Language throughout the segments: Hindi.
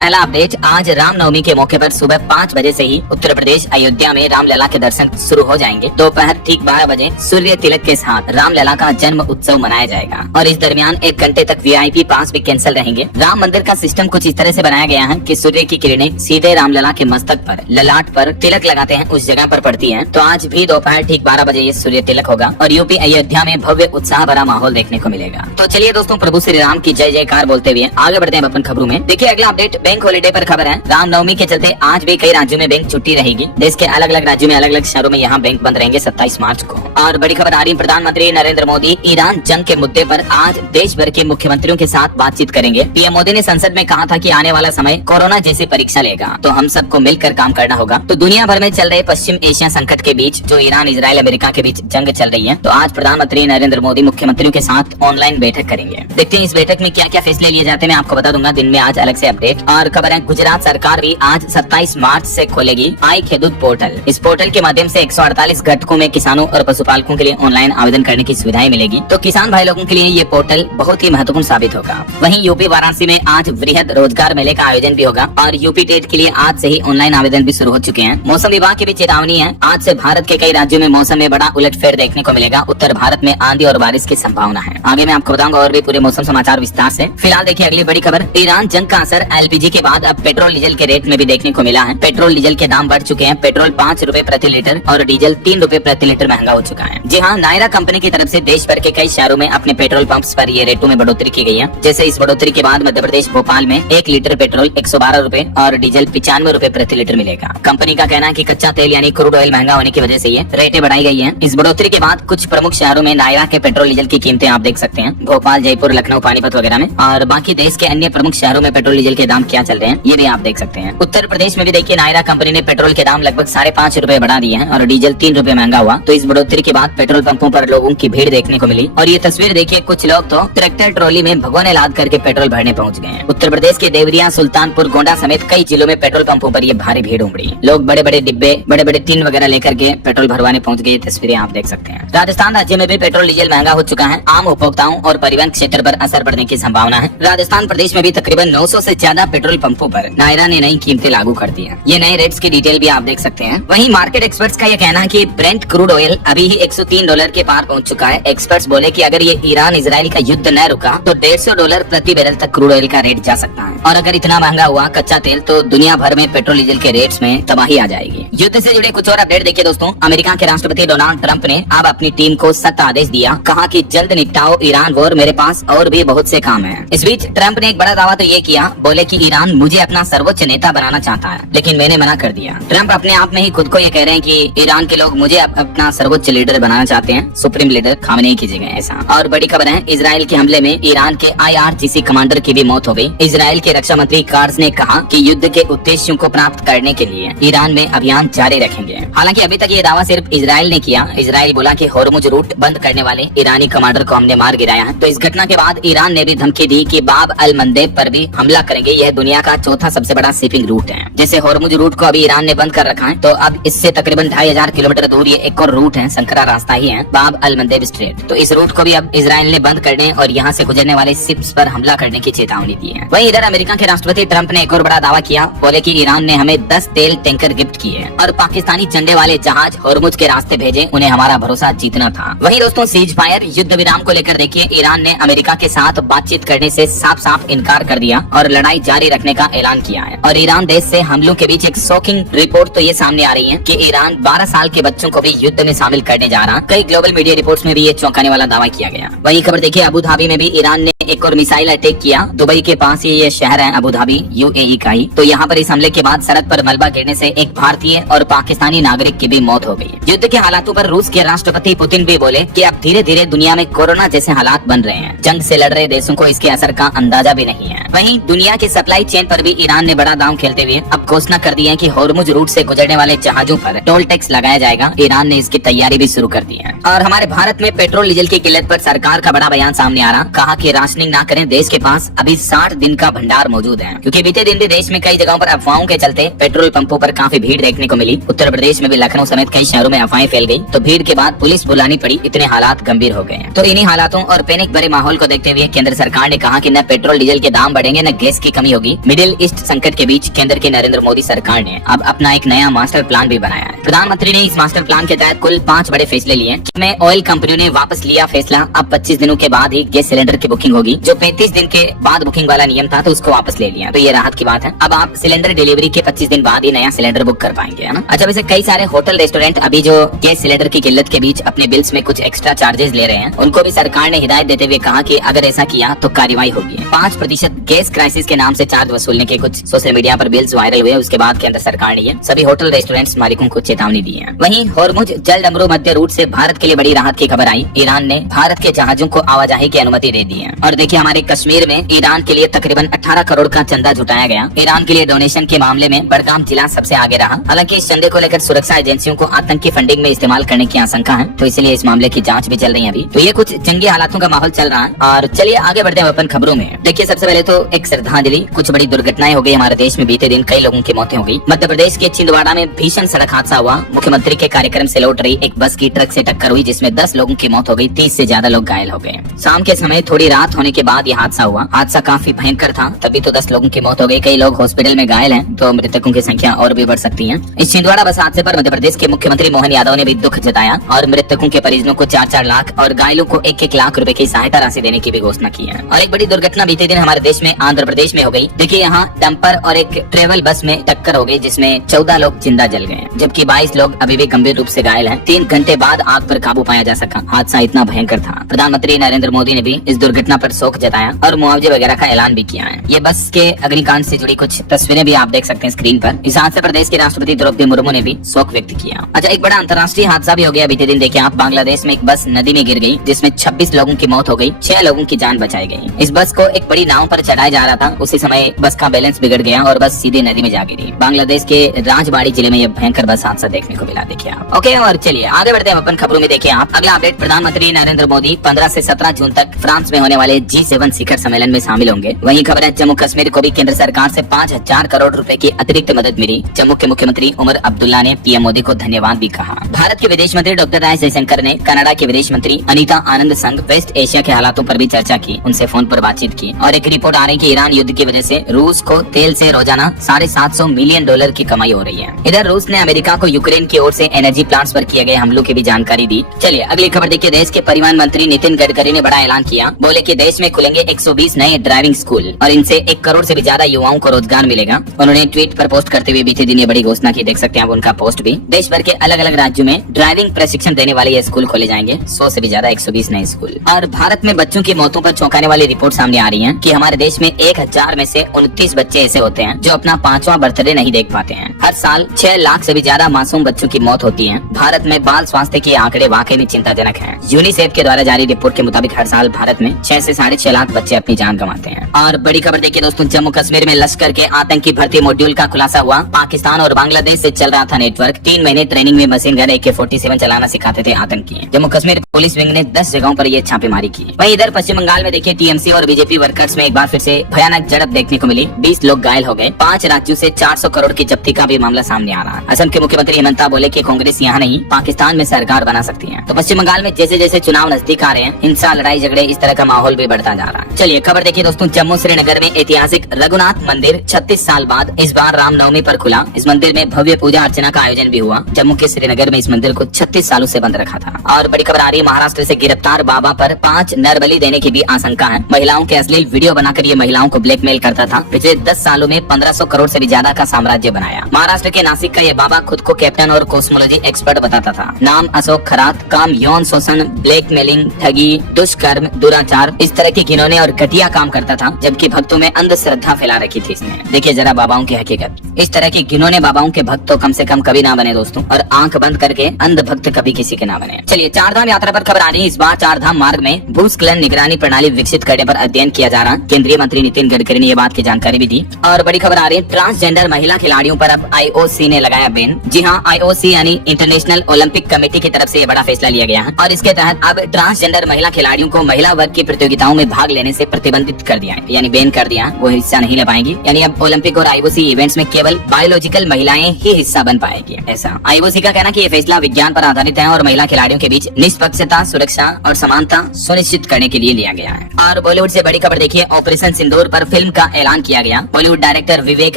पहला अपडेट, आज रामनवमी के मौके पर सुबह 5 बजे से ही उत्तर प्रदेश अयोध्या में रामलला के दर्शन शुरू हो जाएंगे। दोपहर ठीक 12 बजे सूर्य तिलक के साथ रामलला का जन्म उत्सव मनाया जाएगा और इस दरमियान 1 घंटे तक वीआईपी पास भी कैंसिल रहेंगे। राम मंदिर का सिस्टम कुछ इस तरह से बनाया गया है कि सूर्य की किरणें सीधे रामलला के मस्तक पर, ललाट पर तिलक लगाते हैं उस जगह पर पड़ती है। तो आज भी दोपहर ठीक 12 बजे ये सूर्य तिलक होगा और यूपी अयोध्या में भव्य उत्साह भरा माहौल देखने को मिलेगा। तो चलिए दोस्तों, प्रभु श्री राम की जय जयकार बोलते हुए आगे बढ़ते हैं अपन खबरों में। देखिए अगला अपडेट, बैंक हॉलीडे पर खबर है। रामनवमी के चलते आज भी कई राज्यों में बैंक छुट्टी रहेगी। देश के अलग अलग राज्यों में अलग अलग शहरों में यहाँ बैंक बंद रहेंगे 27 मार्च को। और बड़ी खबर आ रही है, प्रधानमंत्री नरेंद्र मोदी ईरान जंग के मुद्दे पर आज देश भर के मुख्यमंत्रियों के साथ बातचीत करेंगे। पीएम मोदी ने संसद में कहा था कि आने वाला समय कोरोना जैसी परीक्षा लेगा, तो हम सबको मिलकर काम करना होगा। तो दुनिया भर में चल रहे पश्चिम एशिया संकट के बीच जो ईरान, इजराइल, अमेरिका के बीच जंग चल रही है, तो आज प्रधानमंत्री नरेंद्र मोदी मुख्यमंत्रियों के साथ ऑनलाइन बैठक करेंगे। देखते हैं इस बैठक में क्या क्या फैसले लिए जाते हैं, मैं आपको बता दूंगा दिन में आज अलग से अपडेट। और खबर है, गुजरात सरकार भी आज 27 मार्च से खोलेगी आई खेडूत पोर्टल। इस पोर्टल के माध्यम से 148 घटकों में किसानों और पशुपालकों के लिए ऑनलाइन आवेदन करने की सुविधाएं मिलेगी। तो किसान भाई लोगों के लिए ये पोर्टल बहुत ही महत्वपूर्ण साबित होगा। वहीं यूपी वाराणसी में आज वृहद रोजगार मेले का आयोजन भी होगा और यूपी टेट के लिए आज से ही ऑनलाइन आवेदन भी शुरू हो चुके हैं। मौसम विभाग की भी चेतावनी है, आज से भारत के कई राज्यों में मौसम में बड़ा उलटफेर देखने को मिलेगा। उत्तर भारत में आंधी और बारिश की संभावना है। आगे मैं आपको बताऊंगा और भी पूरे मौसम समाचार विस्तार से। फिलहाल देखिए अगली बड़ी खबर, ईरान जंग का असर एलपीजी के बाद अब पेट्रोल डीजल के रेट में भी देखने को मिला है। पेट्रोल डीजल के दाम बढ़ चुके हैं। पेट्रोल 5 रुपए प्रति लीटर और डीजल 3 रुपए प्रति लीटर महंगा हो चुका है। जी हाँ, नायरा कंपनी की तरफ से देश भर के कई शहरों में अपने पेट्रोल पंप्स पर ये रेटों में बढ़ोतरी की गई है। जैसे इस बढ़ोतरी के बाद मध्य प्रदेश भोपाल में 1 लीटर पेट्रोल 112 रुपए और डीजल 95 रुपए प्रति लीटर मिलेगा। कंपनी का कहना है कि कच्चा तेल यानी क्रूड ऑयल महंगा होने की वजह से ये रेटें बढ़ाई गई है। इस बढ़ोतरी के बाद कुछ प्रमुख शहरों में नायरा के पेट्रोल डीजल की कीमतें आप देख सकते हैं, भोपाल, जयपुर, लखनऊ, पानीपत वगैरह में। और बाकी देश के अन्य प्रमुख शहरों में पेट्रोल डीजल के दाम क्या चल रहे हैं ये भी आप देख सकते हैं। उत्तर प्रदेश में भी देखिए नायरा कंपनी ने पेट्रोल के दाम लगभग 5.5 रुपए बढ़ा दिए हैं और डीजल 3 रुपए महंगा हुआ। तो इस बढ़ोतरी के बाद पेट्रोल पंपों पर लोगों की भीड़ देखने को मिली और ये तस्वीर देखिए, कुछ लोग तो ट्रैक्टर ट्रॉली में भगोने लाद करके पेट्रोल भरने पहुंच गए हैं। उत्तर प्रदेश के देवरिया, सुल्तानपुर, गोंडा समेत कई जिलों में पेट्रोल पंपों पर ये भारी भीड़ उमड़ी। लोग बड़े बड़े डिब्बे, बड़े बड़े टीन वगैरह लेकर के पेट्रोल भरवाने पहुंच गए। तस्वीरें आप देख सकते हैं। राजस्थान राज्य में भी पेट्रोल डीजल महंगा हो चुका है। आम उपभोक्ताओं और परिवहन क्षेत्र पर असर पड़ने की संभावना है। राजस्थान प्रदेश में भी तकरीबन 900 से ज्यादा पेट्रोल पंपों पर नायरा ने नई कीमतें लागू कर दी है। ये नए रेट्स की डिटेल भी आप देख सकते हैं। वहीं मार्केट एक्सपर्ट्स का यह कहना है कि ब्रेंट क्रूड ऑयल अभी ही $103 के पार पहुंच चुका है। एक्सपर्ट्स बोले कि अगर ये ईरान इजराइल का युद्ध न रुका तो $150 प्रति बैरल तक क्रूड ऑयल का रेट जा सकता है। और अगर इतना महंगा हुआ कच्चा तेल तो दुनिया भर में पेट्रोल डीजल के रेट्स में तबाही आ जाएगी। युद्ध से जुड़े कुछ और अपडेट देखिए दोस्तों। अमेरिका के राष्ट्रपति डोनाल्ड ट्रंप ने अब अपनी टीम को सख्त आदेश दिया, कहा कि जल्द निपटाओ ईरान वॉर, मेरे पास और भी बहुत से काम है। इस बीच ट्रंप ने एक बड़ा दावा तो ये किया, बोले कि ईरान मुझे अपना सर्वोच्च नेता बनाना चाहता है, लेकिन मैंने मना कर दिया। ट्रंप अपने आप में ही खुद को ये कह रहे हैं कि ईरान के लोग मुझे अपना सर्वोच्च लीडर बनाना चाहते हैं, सुप्रीम लीडर खामनेई की जगह ऐसा। और बड़ी खबर है, इजराइल के हमले में ईरान के IRGC कमांडर की भी मौत हो गई। इजराइल के रक्षा मंत्री कार्स ने कहा कि युद्ध के उद्देश्यों को प्राप्त करने के लिए ईरान में अभियान जारी रखेंगे। हालांकि अभी तक ये दावा सिर्फ इजराइल ने किया। इजराइल बोला कि होर्मुज रूट बंद करने वाले ईरानी कमांडर को हमने मार गिराया है। तो इस घटना के बाद ईरान ने भी धमकी दी कि बाब अल मंदेब पर भी हमला करेंगे। यह दुनिया का चौथा सबसे बड़ा शिपिंग रूट है। जैसे होर्मुज रूट को अभी ईरान ने बंद कर रखा है, तो अब इससे तकरीबन 2500 किलोमीटर दूर ये एक और रूट है, संकरा रास्ता ही है, बाब अल मंदेब स्ट्रेट। तो इस रूट को भी अब इजराइल ने बंद करने और यहाँ से गुजरने वाले शिप्स पर हमला करने की चेतावनी दी है। वहीं इधर अमेरिका के राष्ट्रपति ट्रंप ने एक और बड़ा दावा किया, बोले कि ईरान ने हमें 10 तेल टैंकर गिफ्ट किए और पाकिस्तानी झंडे वाले जहाज होर्मुज के रास्ते भेजे, उन्हें हमारा भरोसा जीतना था। वहीं दोस्तों सीज फायर युद्ध विराम को लेकर देखिए, ईरान ने अमेरिका के साथ बातचीत करने से साफ साफ इनकार कर दिया और लड़ाई जारी रखने का ऐलान किया है। और ईरान देश से हमलों के बीच एक शॉकिंग रिपोर्ट तो ये सामने आ रही है कि ईरान 12 साल के बच्चों को भी युद्ध में शामिल करने जा रहा। कई ग्लोबल मीडिया रिपोर्ट्स में भी ये चौंकाने वाला दावा किया गया। वही खबर देखिए, अबू धाबी में भी ईरान ने एक और मिसाइल अटैक किया। दुबई के पास ये शहर है अबू धाबी, UAE का ही। तो यहाँ पर इस हमले के बाद सड़क पर मलबा गिरने से एक भारतीय और पाकिस्तानी नागरिक की भी मौत हो गई। युद्ध के हालातों पर रूस के राष्ट्रपति पुतिन भी बोले कि अब धीरे धीरे दुनिया में कोरोना जैसे हालात बन रहे हैं। जंग से लड़ रहे देशों को इसके असर का अंदाजा भी नहीं है। वहीं दुनिया के सप्लाई चेन पर भी ईरान ने बड़ा दांव खेलते हुए अब घोषणा कर दी है कि होर्मुज रूट से गुजरने वाले जहाजों पर टोल टैक्स लगाया जाएगा। ईरान ने इसकी तैयारी भी शुरू कर दी है। और हमारे भारत में पेट्रोल डीजल की किल्लत पर सरकार का बड़ा बयान सामने आ रहा, कहा कि राशन राशनिंग ना करें, देश के पास अभी 60 दिन का भंडार मौजूद है। क्योंकि बीते दिन भी देश में कई जगहों पर अफवाहों के चलते पेट्रोल पंपों पर काफी भीड़ देखने को मिली। उत्तर प्रदेश में भी लखनऊ समेत कई शहरों में अफवाहें फैल गई, तो भीड़ के बाद पुलिस बुलानी पड़ी, इतने हालात गंभीर हो गए हैं। तो इन्हीं हालातों और पैनिक भरे माहौल को देखते हुए केंद्र सरकार ने कहा कि न पेट्रोल डीजल के दाम बढ़ेंगे, न गैस की कमी होगी। मिडिल ईस्ट संकट के बीच केंद्र की नरेंद्र मोदी सरकार ने अब अपना एक नया मास्टर प्लान भी बनाया है। प्रधानमंत्री ने इस मास्टर प्लान के तहत कुल 5 बड़े फैसले लिए। जिसमें ऑयल कंपनियों ने वापस लिया फैसला, अब 25 दिनों के बाद ही गैस सिलेंडर की बुकिंग होगी। जो 35 दिन के बाद बुकिंग वाला नियम था, तो उसको वापस ले लिया। तो ये राहत की बात है। अब आप सिलेंडर डिलीवरी के 25 दिन बाद ही नया सिलेंडर बुक कर पाएंगे, है ना। अच्छा, वैसे कई सारे होटल रेस्टोरेंट अभी जो गैस सिलेंडर की किल्लत के बीच अपने बिल्स में कुछ एक्स्ट्रा चार्जेस ले रहे हैं, उनको भी सरकार ने हिदायत देते हुए कहा कि अगर ऐसा किया तो कार्रवाई होगी। 5% गैस क्राइसिस के नाम से चार्ज वसूलने के कुछ सोशल मीडिया पर बिल्स वायरल हुए। उसके बाद केंद्र सरकार ने सभी होटल रेस्टोरेंट्स मालिकों को चेतावनी दी है। वहीं होर्मुज जलडमरू मध्य रूट से भारत के लिए बड़ी राहत की खबर आई। ईरान ने भारत के जहाजों को आवाजाही की अनुमति दे दी है। और देखिए, हमारे कश्मीर में ईरान के लिए तकरीबन 18 करोड़ का चंदा जुटाया गया। ईरान के लिए डोनेशन के मामले में बड़गाम जिला सबसे आगे रहा। हालांकि इस चंदे को लेकर सुरक्षा एजेंसियों को आतंकी फंडिंग में इस्तेमाल करने की आशंका है, तो इसलिए इस मामले की जांच भी चल रही है अभी। तो ये कुछ जंगी हालातों का माहौल चल रहा है। और चलिए आगे बढ़ते हैं अपन खबरों में। देखिए, सबसे पहले तो एक श्रद्धांजलि। कुछ बड़ी दुर्घटनाएं हो गई हमारे देश में। बीते दिन कई लोगों की मौतें हो गई। मध्य प्रदेश के छिंदवाड़ा में भीषण सड़क हादसा हुआ। मुख्यमंत्री के कार्यक्रम से लौट रही एक बस की ट्रक से टक्कर हुई, जिसमें 10 लोगों की मौत हो गई, 30 से ज्यादा लोग घायल हो गए। शाम के समय थोड़ी रात होने के बाद यह हादसा हुआ। हादसा काफी भयंकर था, तभी तो 10 लोगों की मौत हो गई। कई लोग हॉस्पिटल में घायल हैं, तो मृतकों की संख्या और भी बढ़ सकती है। इस छिंदवाड़ा बस हादसे पर मध्य प्रदेश के मुख्यमंत्री मोहन यादव ने भी दुख जताया और मृतकों के परिजनों को 4-4 लाख और घायलों को 1-1 लाख रुपए की सहायता राशि देने की भी घोषणा की है। और एक बड़ी दुर्घटना बीते दिन हमारे देश में आंध्र प्रदेश में हो गई। देखिए, यहाँ डंपर और एक ट्रेवल बस में टक्कर हो गई, जिसमें 14 लोग जिंदा जल गए, जबकि 22 लोग अभी भी गंभीर रूप से घायल हैं। 3 घंटे बाद आग पर काबू पाया जा सका। हादसा इतना भयंकर था। प्रधानमंत्री नरेंद्र मोदी ने भी इस दुर्घटना पर शोक जताया और मुआवजे वगैरह का ऐलान भी किया है। ये बस के अग्निकांड से जुड़ी कुछ तस्वीरें भी आप देख सकते हैं स्क्रीन पर। इस हादसे पर देश के राष्ट्रपति द्रौपदी मुर्मू ने भी शोक व्यक्त किया। अच्छा, एक बड़ा अंतर्राष्ट्रीय हादसा भी हो गया बीते दिन। देखिए आप, बांग्लादेश में एक बस नदी में गिर गई, जिसमें 26 लोगों की मौत हो गई, 6 लोगों की जान बचाई गई। इस बस को एक बड़ी नाव पर चढ़ाया जा रहा था। उसी समय बस का बैलेंस बिगड़ गया और बस सीधे नदी में जा गिरी। बांग्लादेश के राजबाड़ी जिले में यह भयंकर बस हादसा देखने को मिला। देखिए आप। ओके, और चलिए आगे बढ़ते हैं अपन खबरों में। देखिए आप, अगला अपडेट, प्रधानमंत्री नरेंद्र मोदी 15 से 17 जून तक फ्रांस में होने वाले G7 शिखर सम्मेलन में शामिल होंगे। वहीं खबर है, जम्मू कश्मीर को भी केंद्र सरकार से 5000 करोड़ रुपए की अतिरिक्त मदद मिली। जम्मू के मुख्यमंत्री उमर अब्दुल्ला ने पीएम मोदी को धन्यवाद भी कहा। भारत के विदेश मंत्री डॉक्टर एस जयशंकर ने कनाडा के विदेश मंत्री अनीता आनंद संग वेस्ट एशिया के हालातों पर भी चर्चा की, उनसे फोन पर बातचीत की। और एक रिपोर्ट आ रही है कि ईरान युद्ध की वजह से रूस को तेल से रोजाना $750 मिलियन की कमाई हो रही है। इधर रूस ने अमेरिका को यूक्रेन की ओर से एनर्जी प्लांट्स पर किए गए हमलों की भी जानकारी दी। चलिए अगली खबर देखिए। देश के परिवहन मंत्री नितिन गडकरी ने बड़ा ऐलान किया। बोले कि देश में खुलेंगे 120 नए ड्राइविंग स्कूल और इनसे 1 करोड़ से भी ज्यादा युवाओं को रोजगार मिलेगा। उन्होंने ट्वीट पर पोस्ट करते हुए बीते दिन ये बड़ी घोषणा की। देख सकते हैं आप उनका पोस्ट भी। देश भर के अलग अलग राज्यों में ड्राइविंग प्रशिक्षण देने वाले ये स्कूल खोले जाएंगे। 100 से भी ज्यादा 120 नए स्कूल। और भारत में बच्चों की मौतों पर चौंकाने वाली रिपोर्ट सामने आ रही है कि हमारे देश में 1000 में से 29 बच्चे ऐसे होते हैं जो अपना 5वां बर्थडे नहीं देख पाते हैं। हर साल 6 लाख से भी ज्यादा मासूम बच्चों की मौत होती है। भारत में बाल स्वास्थ्य के आंकड़े वाकई में चिंताजनक हैं। यूनिसेफ के द्वारा जारी रिपोर्ट के मुताबिक हर साल भारत में 6 से 6.5 लाख बच्चे अपनी जान गंवाते हैं। और बड़ी खबर देखिए दोस्तों, जम्मू कश्मीर में लश्कर के आतंकी भर्ती मॉड्यूल का खुलासा हुआ। पाकिस्तान और बांग्लादेश से चल रहा था नेटवर्क। 3 महीने ट्रेनिंग में मशीन गन AK-47 चलाना सिखाते थे आतंकी। जम्मू कश्मीर पुलिस विंग ने 10 जगहों पर ये छापेमारी की। वहीं इधर पश्चिम बंगाल में देखिए, TMC और बीजेपी वर्कर्स में एक बार फिर से भयानक झड़प देखने को मिली। 20 लोग घायल हो गए। 5 राज्यों से 400 करोड़ की जब्ती का भी मामला सामने आ रहा है। असम के मुख्यमंत्री हेमंता बोले कि कांग्रेस यहाँ नहीं, पाकिस्तान में सरकार बना सकती है। तो पश्चिम बंगाल में जैसे जैसे चुनाव नजदीक आ रहे हैं, हिंसा, लड़ाई झगड़े, इस तरह का माहौल भी बढ़ता जा रहा है। चलिए खबर देखिए दोस्तों, जम्मू श्रीनगर में ऐतिहासिक रघुनाथ मंदिर 36 साल बाद इस बार रामनवमी पर खुला। इस मंदिर में भव्य पूजा अर्चना का आयोजन भी हुआ। जम्मू के श्रीनगर में इस मंदिर को 36 सालों से बंद रखा था। और बड़ी खबर आ रही है, महाराष्ट्र से गिरफ्तार बाबा पर 5 नरबली देने की भी आशंका है। महिलाओं के अश्लील वीडियो बनाकर ये महिलाओं को ब्लैकमेल करता था। पिछले 10 सालों में 1500 करोड़ से भी ज्यादा का साम्राज्य बनाया। महाराष्ट्र के नासिक का ये बाबा खुद को कैप्टन और कॉस्मोलॉजी एक्सपर्ट बताता था। नाम अशोक खरात। काम यौन शोषण, ब्लैकमेलिंग, ठगी, दुष्कर्म, दुराचार, इस तरह के घिनौने और घटिया काम करता था, जबकि भक्तों में अंधश्रद्धा फैला रखी थी इसने। देखिए जरा बाबाओं की हकीकत। इस तरह के घिनौने बाबाओं के भक्त तो कम से कम कभी ना बने दोस्तों, और आंख बंद करके अंध भक्त कभी किसी के ना बने। चलिए चारधाम यात्रा पर खबर आ रही है। इस बार चारधाम मार्ग में भूस्खलन निगरानी प्रणाली विकसित करने पर अध्ययन किया जा रहा है। केंद्रीय मंत्री नितिन गडकरी ने ये बात की जानकारी भी दी। और बड़ी खबर आ रही है, ट्रांसजेंडर महिला खिलाड़ियों पर अब अब IOC ने लगाया बैन। जी हाँ, IOC यानी इंटरनेशनल ओलंपिक कमेटी की तरफ से ये बड़ा फैसला लिया गया है और इसके तहत अब ट्रांसजेंडर महिला खिलाड़ियों को महिला वर्ग की प्रतियोगिताओं में भाग लेने से प्रतिबंधित कर दिया है, यानी बैन कर दिया, वो हिस्सा नहीं ले पाएंगी। यानी अब ओलंपिक और IOC इवेंट्स में केवल बायोलॉजिकल महिलाएं ही हिस्सा बन पाएगी। ऐसा IOC का कहना कि ये फैसला विज्ञान पर आधारित है और महिला खिलाड़ियों के बीच निष्पक्षता, सुरक्षा और समानता सुनिश्चित करने के लिए लिया गया है। और बॉलीवुड से बड़ी खबर देखिए, ऑपरेशन सिंदूर पर फिल्म का ऐलान किया गया। बॉलीवुड डायरेक्टर विवेक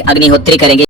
अग्निहोत्री करेंगे